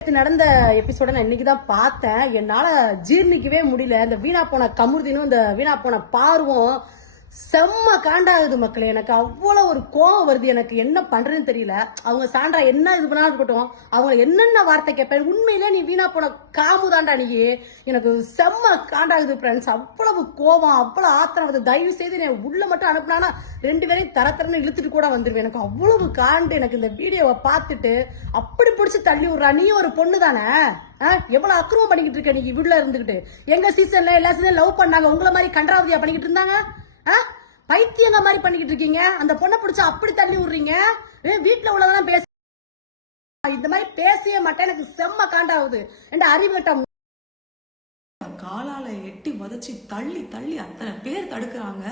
நடந்த எபிசோட நான் இன்னைக்குதான் பார்த்தேன். என்னால ஜீர்ணிக்கவே முடியல. இந்த வீணா போன கமுருதினும் இந்த வீணா போன பார்வும் செம்ம காண்டாகுது மக்களே. எனக்கு அவ்வளவு ஒரு கோவம் வருது. எனக்கு என்ன பண்றதுன்னு தெரியல. அவங்க சான்றா என்ன இது பண்ணாலும் இருக்கட்டும், அவங்க என்னென்ன வார்த்தை கேட்பேன். உண்மையிலே நீ வீணா போன காமுதாண்டா நீ. எனக்கு செம்ம காண்டாகுது ஃப்ரெண்ட்ஸ். அவ்வளவு கோவம், அவ்வளவு ஆத்திரம் வருது. தயவு செய்து நீ உள்ள மட்டும் அனுப்புனா 2 பேரையும் தரத்தரன்னு இழுத்துட்டு கூட வந்துருவேன். எனக்கு அவ்வளவு காண்டு. எனக்கு இந்த வீடியோவை பார்த்துட்டு அப்படி பிடிச்சி தள்ளி விடுறா. நீ ஒரு பொண்ணு தானே, எவ்வளவு அக்கிரமம் பண்ணிக்கிட்டு இருக்க நீ வீட்டுல இருந்துகிட்டு. எங்க சீசன்ல எல்லா சீசன் லவ் பண்ணாங்க, உங்களை மாதிரி கன்றாவதியா பண்ணிக்கிட்டு இருந்தாங்க. பைத்தியங்க மாதிரி பண்ணிக்கிட்டு இருக்கீங்க. அந்த பொண்ணை பிடிச்சா அப்படி தள்ளி விடுறீங்க. வீட்டுல உள்ளதெல்லாம் பேச இந்த மாதிரி பேசவே மாட்டேன். எனக்கு செம்ம காண்டாகுது. என்ற அறிவுட்டம் காலால எட்டி வதச்சி தள்ளி தள்ளி அத்தனை பேர் தடுக்கிறாங்க.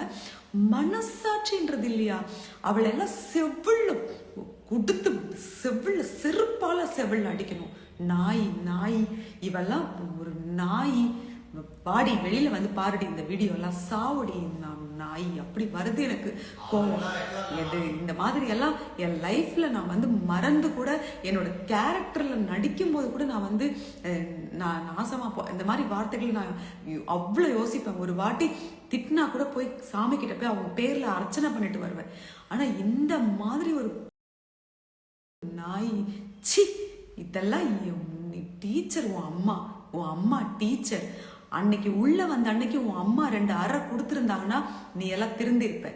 மனசாட்சின்றது இல்லையா? அவளை எல்லாம் செவிழ் கொடுத்து செவிழ் செருப்பால செவிழ் அடிக்கணும். நாய் நாய் இவெல்லாம் ஒரு நாய். பாடி வெளியில வந்து பாருடி இந்த வீடியோ எல்லாம் சாவடி நாய். அப்படி வருது எனக்கு கோவம். இந்த மாதிரி எல்லாம் என் லைஃப்ல நான் வந்து மறந்து கூட என்னோட கேரக்டர்ல நடிக்கும் போது கூட நான் வந்து நான் நாசமா இந்த மாதிரி வார்த்தைகள் நான் அவ்வளவு யோசிப்பேன். ஒரு வாட்டி திட்டினா கூட போய் சாமி கிட்ட போய் அவங்க பேர்ல அர்ச்சனை பண்ணிட்டு வருவேன். ஆனா இந்த மாதிரி ஒரு நாய் சி இதெல்லாம் டீச்சர், உன் அம்மா டீச்சர். அன்னைக்கு உள்ள வந்த அன்னைக்கு உன் அம்மா 2 அறை கொடுத்துருந்தாங்கன்னா நீ எல்லாம் திருந்திருப்ப.